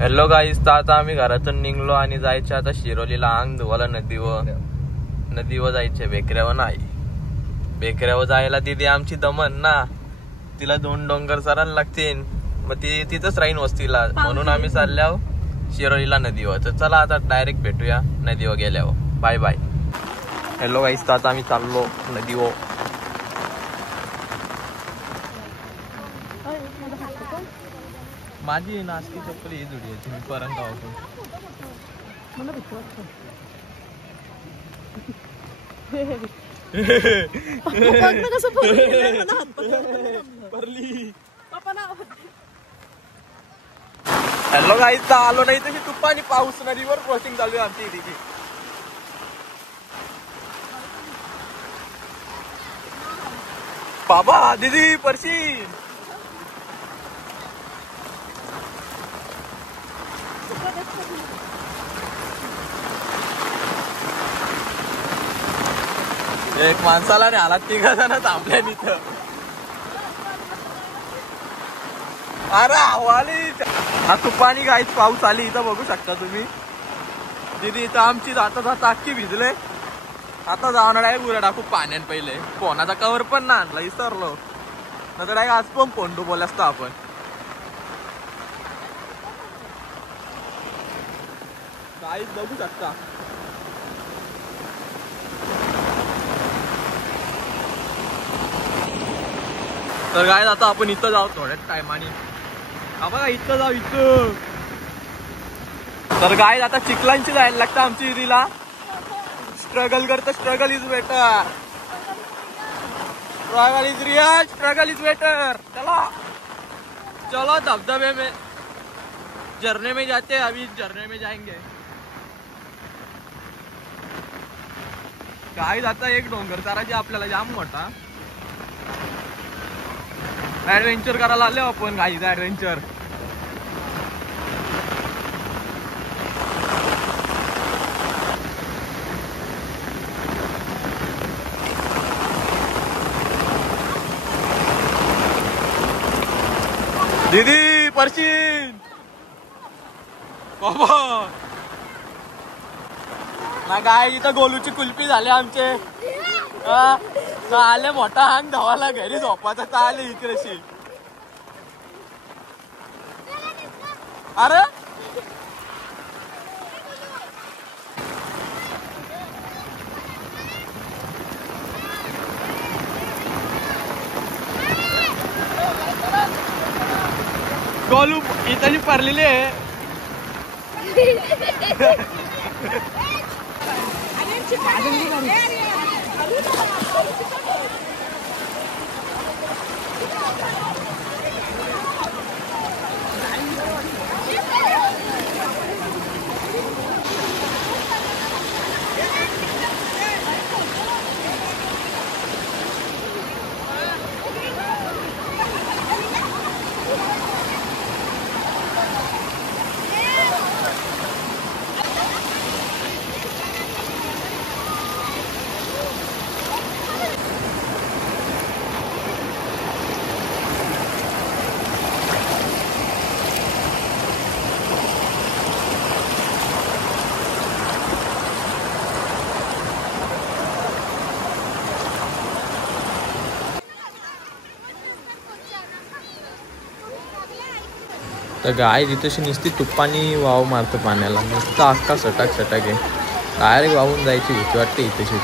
Hello guys, तर आता आम्ही घरातून निघलो आणि जायचे आता शिरोलीला अंग धुवायला नदीवर जायचे. बेकऱ्यावर नाही, बेकऱ्यावर जायला दिदी आमची दमन ना, तिला 2 डोंगर चढायला लागतील, मग ती तिथंच राहीन वस्तीला, म्हणून आम्ही चालल्यावर शिरोलीला नदीवर. तर चला आता डायरेक्ट भेटूया नदीवर गेल्यावर. Bye bye. हॅलो गाईस, तर आता आम्ही चाललो नदीवर. माझी नाचकी चप्पल ही जुडी आहे, मी परंत आहोत. हॅलो गाईस, आलो नाही तशी तुप्पा आणि पाऊस नदीवर क्रॉसिंग चालू आहे आमची इथे. बाबा दीदी परशी एक माणसाला नाही आला, 3 जण थांबल्या इथं. अरे हवाली हा तुपानी गाईच पाऊस आली इथं बघू शकता तुम्ही. दीदी इथं आमची जाता जाता अख्खी भिजले. आता जाणार आहे उरा टाकू पाण्यात. पहिले फोनाचा कवर पण ना आणला, विसरलो नंतर आज पण फोन डुबवला असतो आपण. गाईच बघू शकता. तर काय आता आपण इथं जाऊ थोड्याच टायमाने. बघा इथं जाऊ इथं. तर काय आता चिखलांची जायला लागतं आमची इरीला. स्ट्रगल करतं, struggle is better. Struggle is real, struggle is better. चलो चलो धबधबे में, झरने में जाते, अभी झरने में जाएंगे. काय जाता एक डोंगर चाराची आपल्याला जाम मोठा ऍडव्हेंचर करायला आले आपण. Guys adventure. दीदी परशीन बाबा ना गाय इथं गोलूची कुल्फी झाले आमचे. आले मोठा हांग धावाला घरी झोपायचा तर आले इकडेशी. अरे गोलू इथली पडलेली आहे. तर गाय तिथेशी नुसती तुप्पानी वाव मारतं पाण्याला. नुसतं अख्खा सटाक सटाक आहे. डायरेक्ट वाहून जायची भीती वाटते इथेशी.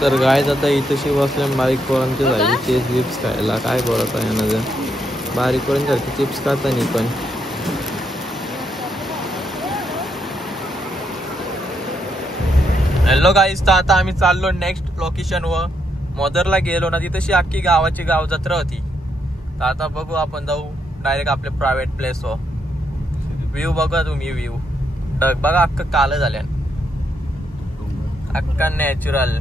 तर तर गाय आता इथेशी बसल्या बारीक पोरांचे जायचे चेस लिप्स खायला. काय बोलत आहे ना, बारीक पोरांसारखे चिप्स खाता नाही पण. हॅलो गाईस, तर आता आम्ही चाललो नेक्स्ट लोकेशन वर. मोदरला गेलो ना, तिथेशी अख्खी गावाची गाव जत्रा होती. तर आता बघू आपण जाऊ डायरेक्ट आपल्या प्रायव्हेट प्लेस वर. व्ह्यू बघा तुम्ही, व्ह्यू बघा अख्खं काल झाल्या. अक्का नॅचरल.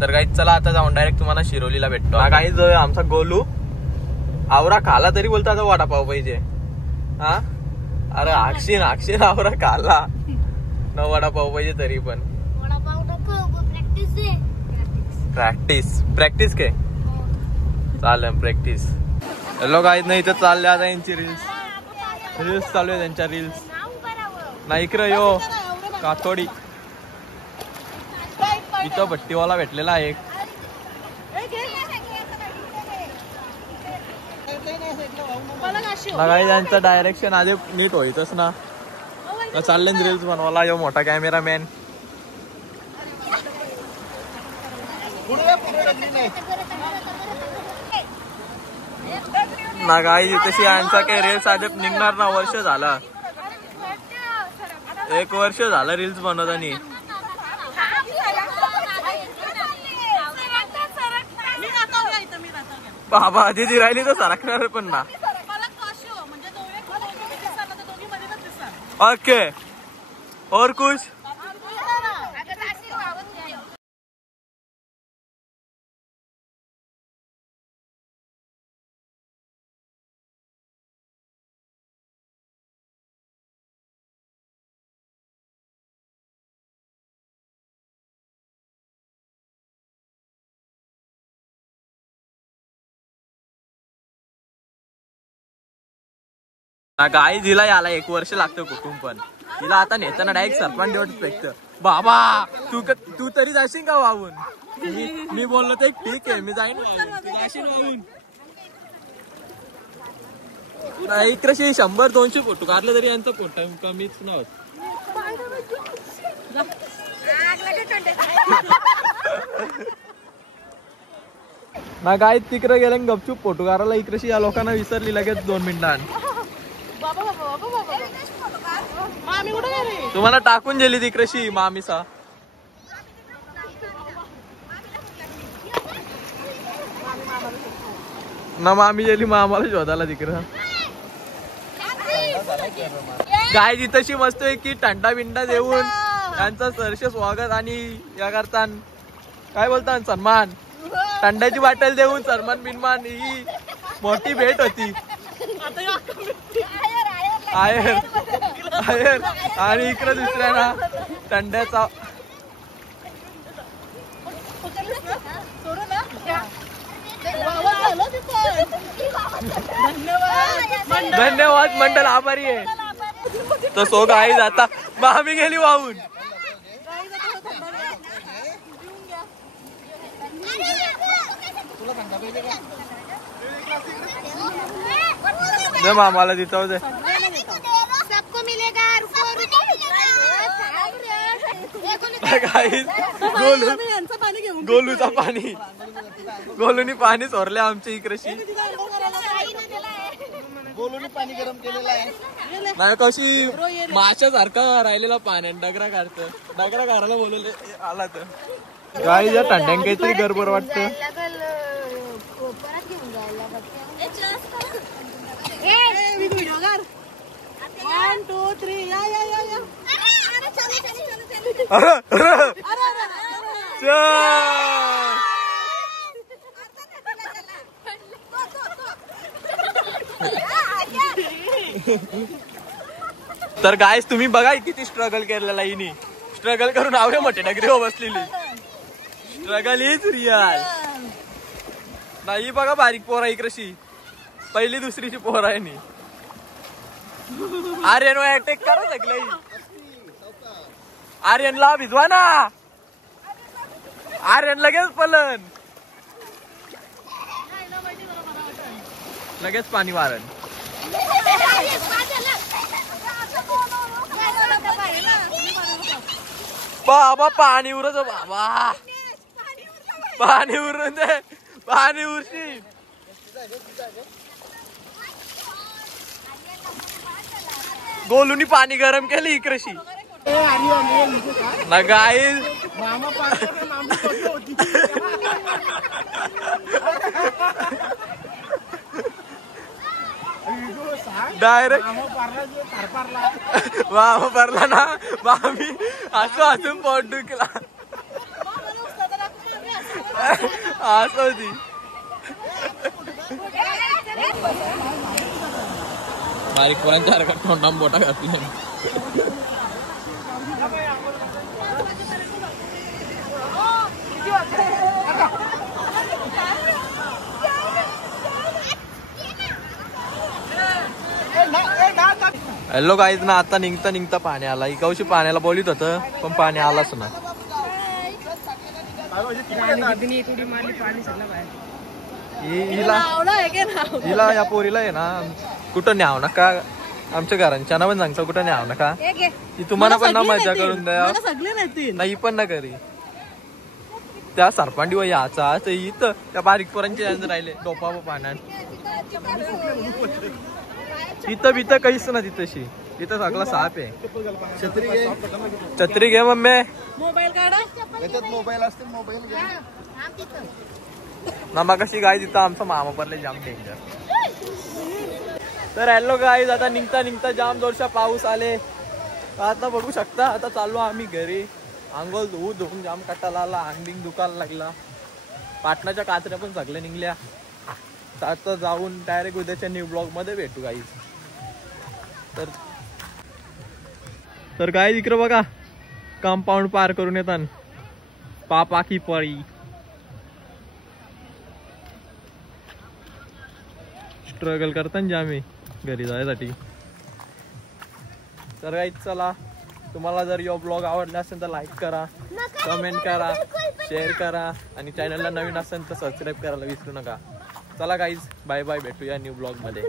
तर काही चला आता जाऊन डायरेक्ट तुम्हाला शिरोलीला भेटतो. काही जो आमचा गोलू आवरा खाला तरी बोलतो आता वडापाव पाहिजे. हा अरे अक्षीन आवरा खाला न वडापाव पाहिजे तरी पण प्रॅक्टिस काय चालेल प्रॅक्टिस. हॅलो गाईज नाही इथं चालले आता यांची रील्स चालू आहे त्यांच्या रील्स. नाही इकडं यो काथोडी इथं भट्टीवाला भेटलेला आहे. त्यांचं डायरेक्शन आधी नीट व्हायचंच ना. चालले रील्स बनवायला यो मोठा कॅमेरामॅन. ना गाई तशी यांचा काही रील्स आधी निघणार ना. वर्ष झाला 1 वर्ष झालं रील्स बनवतानी. बाबा आधी राहिली तर सरकणार पण ना. ओके और कुछ गाई जिला याला 1 वर्ष लागतं कुटुंब पण हिला आता नेताना डायरेक्ट सरपंच फेकत. बाबा तू तरी जाशील का वाहून. मी बोललो तर ठीक आहे मी जाईन वाहून. नाही कशी 100-200 फोटो काढले तरी यांचा फोटो कमीच नव्हत. ना गाय तिकडे गेले गपचूप फोटो काढायला. इकडे या लोकांना विसरली लगेच 2 मिनिटांनी. तुम्हाला टाकून गेली तिकडशी मामीसा. ना मामी गेली मामाला शोधायला तिकडं. गाय जिथशी मस्त आहे की टंडा बिंडा देऊन त्यांचा सरस स्वागत आणि या करता काय बोलतात सन्मान. टंड्याची बाटल देऊन सन्मान बिन्मान ही मोठी भेट होती. आयर आणि इकडे दुसऱ्या ना टंड्याचा धन्यवाद मंडल आभारी आहे. तर सो गाई जाता मामी गेली वाहून. दे मामाला देतो दे. सबको मिलेगा. गोलूचा पाणी गोलूनी पाणी सोडले आमच्या इकडची. गोलूनी पाणी गरम केलेलं आहे. नाही कशी माशासारखा राहिलेला पाण्यात डगरा काढायला बोलवले आला तर गाई या टंड्यां काहीतरी गडबड वाटतं. One, 2, 3 या. तर गायस तुम्ही बघा किती स्ट्रगल केलेला हिनी. स्ट्रगल करून आवडे मोठे नगरी बसलेली. Struggle is real. नाही बघा बारीक पोरा इकडची पहिली दुसरीची पोरा आहे. आर्यन अटॅक करू शकले. आर्यनला भिजवा ना. आर्यन लगेच पलन लगेच पाणी वारण. बाबा पाणी उरच बाबा पाणी उरून दे. पाणी उरशी गोलूनी पाणी गरम केली इकडशी ना गाई. डायरेक्ट मामा पडला ना. मामी असं अजून पोट दुखला असं होती. बारीक पोरांच्या तोंडा मोठा घातली. हॅलो गाईज ना, आता निघता पाणी आला. इकावशी पाण्याला बोलीत होतं पण पाणी आलाच ना. हिला या पोरीला आहे ना कुठं न्याव नका, आमच्या घरांच्या पण सांगतो कुठं न्याव नका. ती तुम्हाला पण ना मजा करून द्या, नाही पण ना करी. त्या सरपांडी व याचा इथं त्या बारीक पोरांचे राहिले डोपा पाण्यात. इथं बिथं काहीच ना तिथंशी, इथं सगळं साप आहे. छत्री घे मम्मी. मोबाईल काढा, मोबाईल असते, मोबाईल ना मग कशी गाय तिथं आमचा मामा पडले जाम डेंजर. तर हॅलो गाईज, आता निघता जाम जोरशा पाऊस आले. आता बघू शकता, आता चाललो आम्ही घरी. आंघोळ धुवून जाम कटाला आला, अंग दुखायला लागला. पाटणाच्या काचऱ्या पण सगळ्या निघल्या. आता जाऊन डायरेक्ट उद्याच्या न्यू ब्लॉग मध्ये भेटू गाईज. तर गाईज इकडे बघा, कंपाऊंड पार करून येतात पापा की पळी. स्ट्रगल करतात जे आम्ही घरी जायसाठी. तर गाईज चला, तुम्हाला जर यो ब्लॉग आवडला असेल तर लाईक करा, कमेंट करा, शेअर करा आणि चॅनलला नवीन असेल तर सबस्क्राईब करायला विसरू नका. चला गाईज, बाय बाय, भेटूया न्यू ब्लॉग मध्ये.